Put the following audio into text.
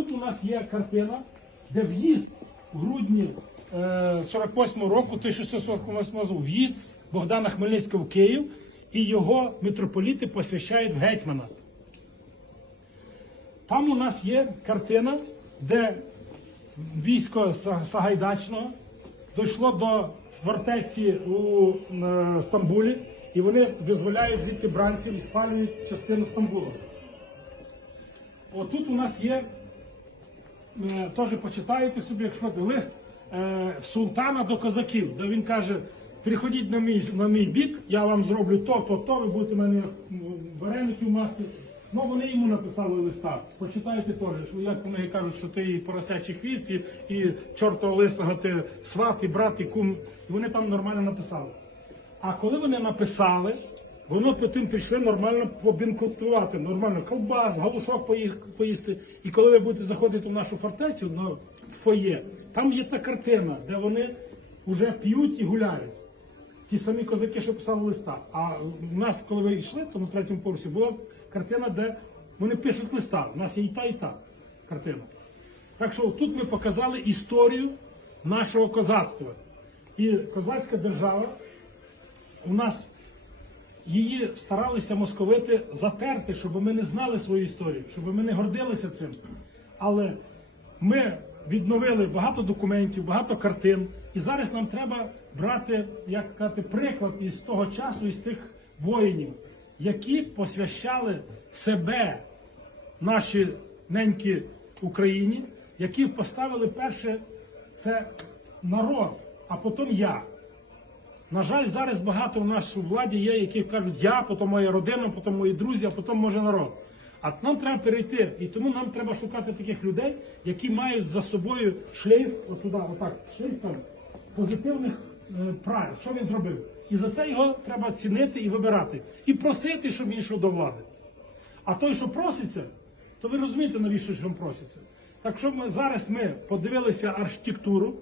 Тут у нас є картина, де в'їзд в грудні е, 48 року, 1648 року, в'їзд Богдана Хмельницького в Київ і його митрополіти посвящають в гетьмана. Там у нас є картина, де військо Сагайдачного дійшло до фортеці у е, Стамбулі, і вони визволяють звідти бранців і спалюють частину Стамбулу. Отут у нас є, е, теж почитаєте собі, якщо лист е, султана до козаків, де він каже: приходіть на мій, на мій бік, я вам зроблю то, то, то, ви будете в мене вареники в маслі. Ну, вони йому написали листа. Почитайте теж, що як вони кажуть, що ти і поросячий хвіст, і, і чортого лисого ти сват, і брат, і кум. І вони там нормально написали. А коли вони написали, воно потім пішли нормально побінкутувати, нормально ковбас, галушок поїсти. І коли ви будете заходити в нашу фортецю на фоє, там є та картина, де вони вже п'ють і гуляють. Ті самі козаки, що писали листа. А у нас, коли ви йшли, то на третьому поверсі була картина, де вони пишуть листа. У нас є і та, і та картина. Так що тут ми показали історію нашого козацтва. І козацька держава у нас її старалися московити затерти, щоб ми не знали свою історію, щоб ми не гордилися цим. Але ми відновили багато документів, багато картин, і зараз нам треба брати, як казати, приклад із того часу, із тих воїнів, які посвящали себе наші неньки Україні, які поставили перше це народ, а потім я. На жаль, зараз багато в нас у владі є, які кажуть, я, потім моя родина, потім мої друзі, а потім може народ. А нам треба перейти, і тому нам треба шукати таких людей, які мають за собою шлейф, отуда, отак, шлейф там, позитивних е, правил, що він зробив. І за це його треба цінити і вибирати. І просити, щоб він йшов до влади. А той, що проситься, то ви розумієте, навіщо ж він проситься. Так що ми зараз ми подивилися архітектуру,